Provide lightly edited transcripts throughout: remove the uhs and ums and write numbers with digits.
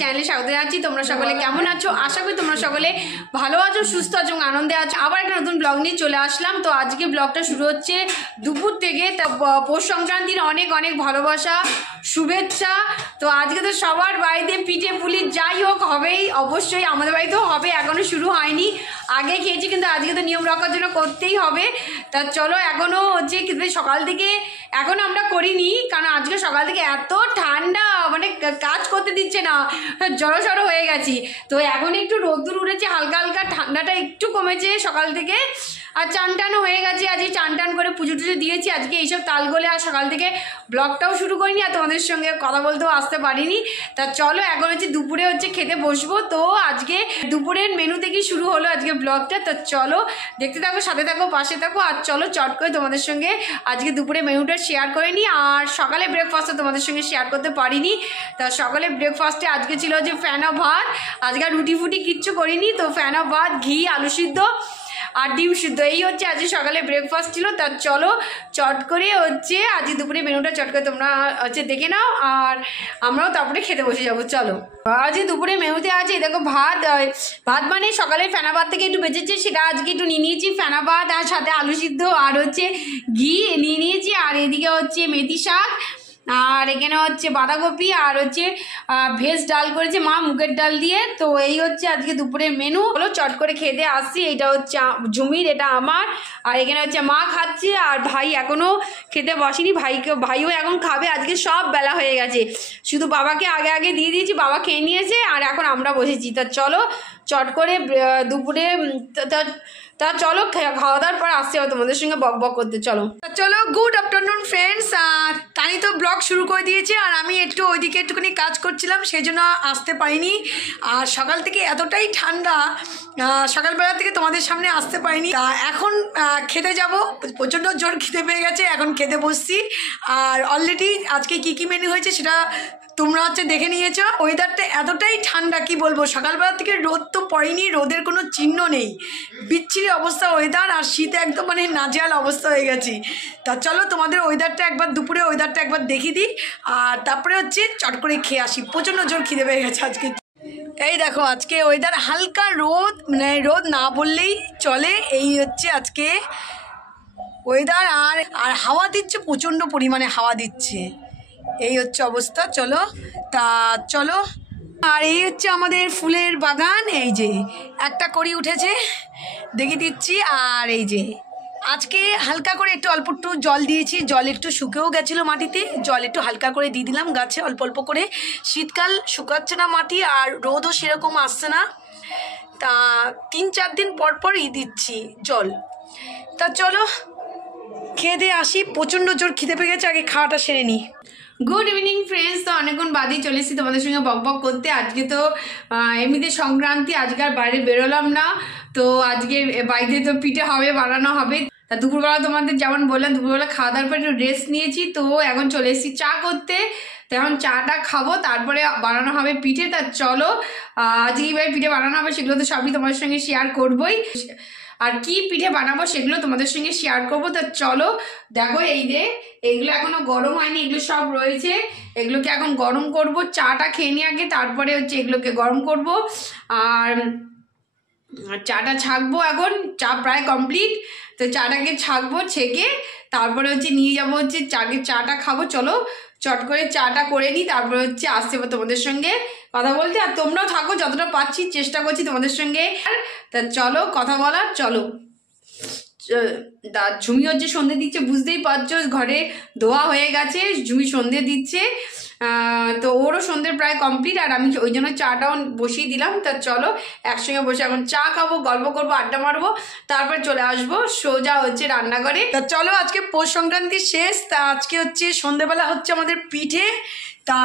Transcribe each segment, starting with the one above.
চ্যানেলে স্বাগত জানাচ্ছি। তোমরা সকলে কেমন আছো? আশা করি তোমরা সকলে ভালো আছো, সুস্থ আছো এবং আনন্দে আছো। আবার একটা নতুন ব্লগ নিয়ে চলে আসলাম। তো আজকে ব্লগটা শুরু হচ্ছে দুপুর থেকে। তা পৌষ সংক্রান্তির অনেক অনেক ভালোবাসা, শুভেচ্ছা। তো আজকে তো সবার বাড়িতে পিঠে পুলি যাই হোক হবেই, অবশ্যই আমাদের বাড়িতেও হবে, এখনও শুরু হয়নি। আগে খেয়েছি কিন্তু আজকে তো নিয়ম রক্ষার জন্য করতেই হবে। তা চলো, এখনও হচ্ছে কিন্তু সকাল থেকে এখন আমরা করিনি, কারণ আজকে সকাল থেকে এত ঠান্ডা, মানে কাজ করতে দিচ্ছে না, জড়ো সড়ো হয়ে গেছি। তো এখন একটু রোদ্দুর উঠেছে, হালকা হালকা ঠান্ডাটা একটু কমেছে সকাল থেকে। আর চান টানও হয়ে গেছে, আজকে চান টান করে পুজো টুজো দিয়েছি। আজকে এইসব তাল গোলে আর সকাল থেকে ব্লগটাও শুরু করিনি, আর তোমাদের সঙ্গে কথা বলতেও আসতে পারিনি। তা চলো, এখন হচ্ছে দুপুরে হচ্ছে খেতে বসবো। তো আজকে দুপুরের মেনু থেকেই শুরু হলো আজকে ব্লগটা। তো চলো দেখতে থাকো, সাথে থাকো, পাশে থাকো। আর চলো চট করে তোমাদের সঙ্গে আজকে দুপুরে মেনুটা শেয়ার করে নিই। আর সকালে ব্রেকফাস্টটা তোমাদের সঙ্গে শেয়ার করতে পারিনি। তা সকালে ব্রেকফাস্টে আজকে ছিল যে ফেনা ভাত, আজকে রুটি ফুটি কিচ্ছু করিনি। তো ফেনা ভাত, ঘি, আলু সিদ্ধ আর ডিম সিদ্ধ, এই হচ্ছে আজকে সকালে ব্রেকফাস্ট ছিল। তার চলো চট করে হচ্ছে আজকে দুপুরে মেনুটা চট করে তোমরা হচ্ছে দেখে নাও, আর আমরাও তারপরে খেতে বসে যাবো। চলো, আজকে দুপুরে মেনুতে আছে দেখো ভাত। ভাত মানে সকালে ফেনা ভাত থেকে একটু বেঁচেছে, সেটা আজকে একটু নিয়ে নিয়েছি। ফেনা ভাত আর সাথে আলু সিদ্ধ আর হচ্ছে ঘি নিয়ে নিয়েছি। আর এদিকে হচ্ছে মেথি শাক, আর এখানে হচ্ছে বাঁধাকপি, আর হচ্ছে ভেজ ডাল করেছে মা মুগের ডাল দিয়ে। তো এই হচ্ছে আজকে দুপুরের মেনু। হলো চট করে খেতে আসছি। এটা হচ্ছে ঝুমির, এটা আমার। আর এখানে হচ্ছে মা খাচ্ছে, আর ভাই এখনও খেতে বসেনি, ভাইও এখন খাবে। আজকে সব বেলা হয়ে গেছে, শুধু বাবাকে আগে আগে দিয়ে দিয়েছি, বাবা খেয়ে নিয়েছে, আর এখন আমরা বসেছি। তা চলো চট করে দুপুরে তা চলো খাওয়া দাওয়ার পর আসতে হবে তোমাদের সঙ্গে বক বক করতে। চলো চলো, গুড আফটারনুন ফ্রেন্ডস। আর তাই তো ব্লগ শুরু করে দিয়েছে, আর আমি একটু ওইদিকে একটুখানি কাজ করছিলাম, সেই জন্য আসতে পারিনি। আর সকাল থেকে এতটাই ঠান্ডা, সকালবেলা থেকে তোমাদের সামনে আসতে পারিনি। তা এখন খেতে যাব, প্রচণ্ড জোর খিদে পেয়ে গেছে, এখন খেতে বসছি। আর অলরেডি আজকে কী কী মেনু হয়েছে সেটা তোমরা হচ্ছে দেখে নিয়েছো। ওয়েদারটা এতটাই ঠান্ডা, কি বলবো, সকালবেলা থেকে রোদ তো পড়েনি, রোদের কোনো চিহ্ন নেই, বিচ্ছিরি অবস্থা ওয়েদার। আর শীতে একদম মানে নাজেহাল অবস্থা হয়ে গেছি। তা চলো তোমাদের ওয়েদারটা একবার, দুপুরে ওয়েদারটা একবার দেখিয়ে দিই, আর তারপরে হচ্ছে চট করে খেয়ে আসি। প্রচণ্ড জোর খিদে পেয়ে গেছে আজকে। এই দেখো আজকে ওয়েদার, হালকা রোদ, মানে রোদ না বললেই চলে, এই হচ্ছে আজকে ওয়েদার। আর হাওয়া দিচ্ছে, প্রচণ্ড পরিমাণে হাওয়া দিচ্ছে, এই হচ্ছে অবস্থা। চলো তা চলো। আর এই হচ্ছে আমাদের ফুলের বাগান, এই যে একটা কড়ি উঠেছে দেখিয়ে দিচ্ছি। আর এই যে আজকে হালকা করে একটু অল্প একটু জল দিয়েছি, জল একটু শুকেও গেছিলো মাটিতে, জল একটু হালকা করে দিয়ে দিলাম গাছে অল্প অল্প করে। শীতকাল, শুকাচ্ছে না মাটি, আর রোদও সেরকম আসছে না, তা 3-4 দিন পর পরই দিচ্ছি জল। তা চলো খেয়ে দিয়ে আসি, প্রচণ্ড জোর খিদে পেয়ে গেছে, আগে খাওয়াটা সেরে নিই। Good evening friends. তো অনেকক্ষণ বাদেই চলে এসেছি তোমাদের সঙ্গে বক বক করতে। আজকে তো এমনিতে সংক্রান্তি, আজকে আর বাইরে বেরোলাম না। তো আজকে বাড়িতে তো পিঠে হবে, বানানো হবে। তা দুপুরবেলা তোমাদের যেমন বললাম, দুপুরবেলা খাওয়া দাওয়ার পর একটু রেস্ট নিয়েছি। তো এখন চলে এসেছি চা করতে। তো এখন চাটা খাবো, তারপরে বানানো হবে পিঠে। তা চলো আজকে কীভাবে পিঠে বানানো হবে সেগুলো তো সবই তোমাদের সঙ্গে শেয়ার করবোই, আর কি পিঠে বানাবো সেগুলো তোমাদের সঙ্গে শেয়ার করবো। তা চলো দেখো, এই যে এগুলো এখনো গরম হয়নি, এগুলো সব রয়েছে, এগুলোকে এখন গরম করব। চাটা খেয়ে নিয়ে আগে, তারপরে হচ্ছে এগুলোকে গরম করব। আর চাটা ছাঁকবো, এখন চা প্রায় কমপ্লিট। তো চাটাকে ছাঁকবো, ছেঁকে তারপরে হচ্ছে নিয়ে যাবো হচ্ছে চাটা খাবো। চলো চট করে চাটা করে নিই, তারপরে হচ্ছে আসতে হবে তোমাদের সঙ্গে কথা বলতে। আর তোমরাও থাকো, যতটা পাচ্ছি চেষ্টা করছি তোমাদের সঙ্গে। তা চলো কথা বলার, চলো। ঝুমি হচ্ছে সন্ধে দিচ্ছে, বুঝতেই পারছো, ঘরে ধোয়া হয়ে গেছে, ঝুমি সন্ধে দিচ্ছে। তো ওরও সন্ধ্যে প্রায় কমপ্লিট, আর আমি ওই জন্য চাটাও বসিয়ে দিলাম। তা চলো একসঙ্গে বসে এখন চা খাবো, গল্প করবো, আড্ডা মারবো, তারপর চলে আসবো সোজা হচ্ছে রান্নাঘরে। তা চলো, আজকে পৌষ সংক্রান্তি শেষ। তা আজকে হচ্ছে সন্ধ্যেবেলা হচ্ছে আমাদের পিঠে। তা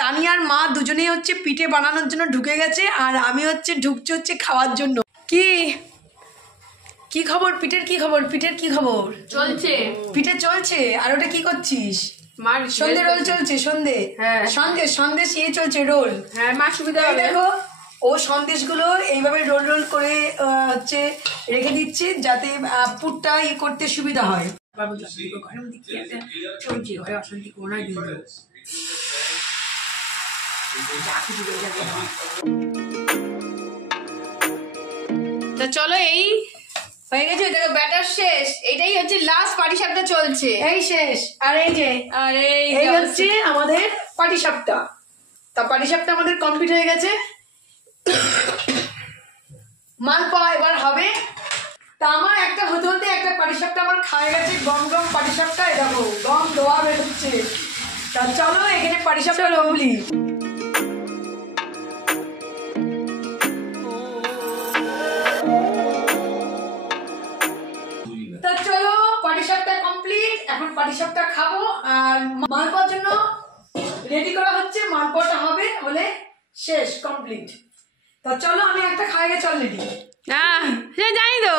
তানিয়ার মা দুজনেই হচ্ছে পিঠে বানানোর জন্য ঢুকে গেছে, আর আমি হচ্ছে ঢুকছি হচ্ছে খাওয়ার জন্য। কি খবর পিঠের? কি খবর পিঠের? কি খবর? চলছে, পিঠে চলছে। আর ওটা কি করছিস? মার সন্ধে রোল চলছে, সন্ধে? হ্যাঁ, সন্দেশ ইয়ে চলছে, রোল। হ্যাঁ মা সুবিধা হবে। দেখো ও সন্দেশগুলো এইভাবে রোল রোল করে হচ্ছে রেখে দিচ্ছে, যাতে পুরটা ইয়ে করতে সুবিধা হয়। চলছে, অশান্তি করোনা। তো চলো, এই হয়ে গেছে, দেখো ব্যাটার শেষ, এটাই হচ্ছে লাস্ট পাটিসাপটা চলছে, এই শেষ। আর এই যে এই হচ্ছে আমাদের পাটিসাপটা। তা পাটিসাপটা আমাদের কমপ্লিট হয়ে গেছে, মালপোয়া এবার হবে। তা আমার একটা হতে হতে একটা পাটিসাপটা আমার খাওয়া গেছে, গম গম পাটিসাপটা, এই দেখো গম ধোয়া বেরোচ্ছে। তা চলো এখানে পাটিসাপটা কমপ্লিট। তা চলো পাটিসাপটা কমপ্লিট, এখন পাটিসাপটা খাবো। আর মালপোয়ার জন্য রেডি করা হচ্ছে, মালপোয়াটা হবে, হলে শেষ কমপ্লিট। তা চলো আমি একটা খাওয়া গেছে অলরেডি। জানি তো,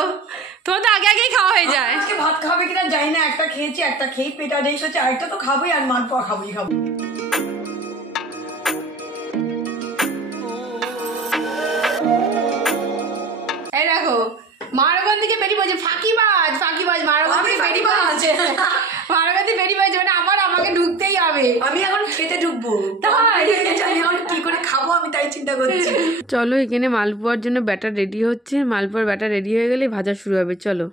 তোমার তো আগে আগেই খাওয়া হয়ে যায়। আজকে ভাত খাবে কিনা জানি না, একটা খেয়েছি, একটা খেয়ে পেটা রেস হচ্ছে, আরেকটা তো খাবোই, আর মালপোয়া খাবোই খাবো। এই দেখো মার ওখান থেকে বেরিয়ে বলছে ফাঁকিবাজ ফাঁকিবাজ, মার ওখান থেকে বেরিয়ে বলছে, মার ওখান থেকে বেরিয়ে বলছে, মানে আবার আমাকে ঢুকতেই হবে। আমি এখন খেতে ঢুকবো, তাই এখন কি করে খাবো আমি তাই চিন্তা করছি। চলো এখানে মালপোয়ার জন্য ব্যাটার রেডি হচ্ছে, মালপোয়ার ব্যাটার রেডি হয়ে গেলে ভাজা শুরু হবে। চলো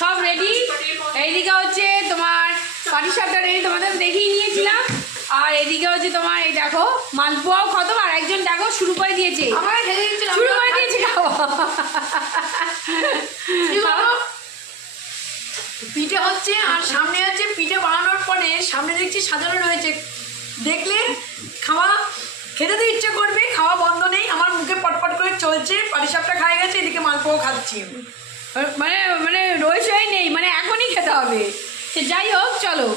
সব রেডি, এইদিকে হচ্ছে তোমার পাটিসাপটা রেডি, তোমাদের দেখিয়ে নিয়েছিলাম। আর এদিকে হচ্ছে তোমার এই দেখো মালপোয়াও খতম, আর একজন দেখো শুরু করে দিয়েছে, শুরু করে দিয়েছে খাওয়া। পিঠে হচ্ছে, আর সামনে আছে পিঠে বানানোর পরে সামনে দেখছি সাজানো রয়েছে, দেখলে খাওয়া খেতে তো ইচ্ছে করবে, খাওয়া বন্ধ নেই। আমার মুখে পটপট করে চলছে, পাটিসাপটা খাই গেছে, এদিকে মালপোয়া খাচ্ছি, মানে মানে রয়েছে নেই, মানে এখনই খেতে হবে। সে যাই হোক চলো।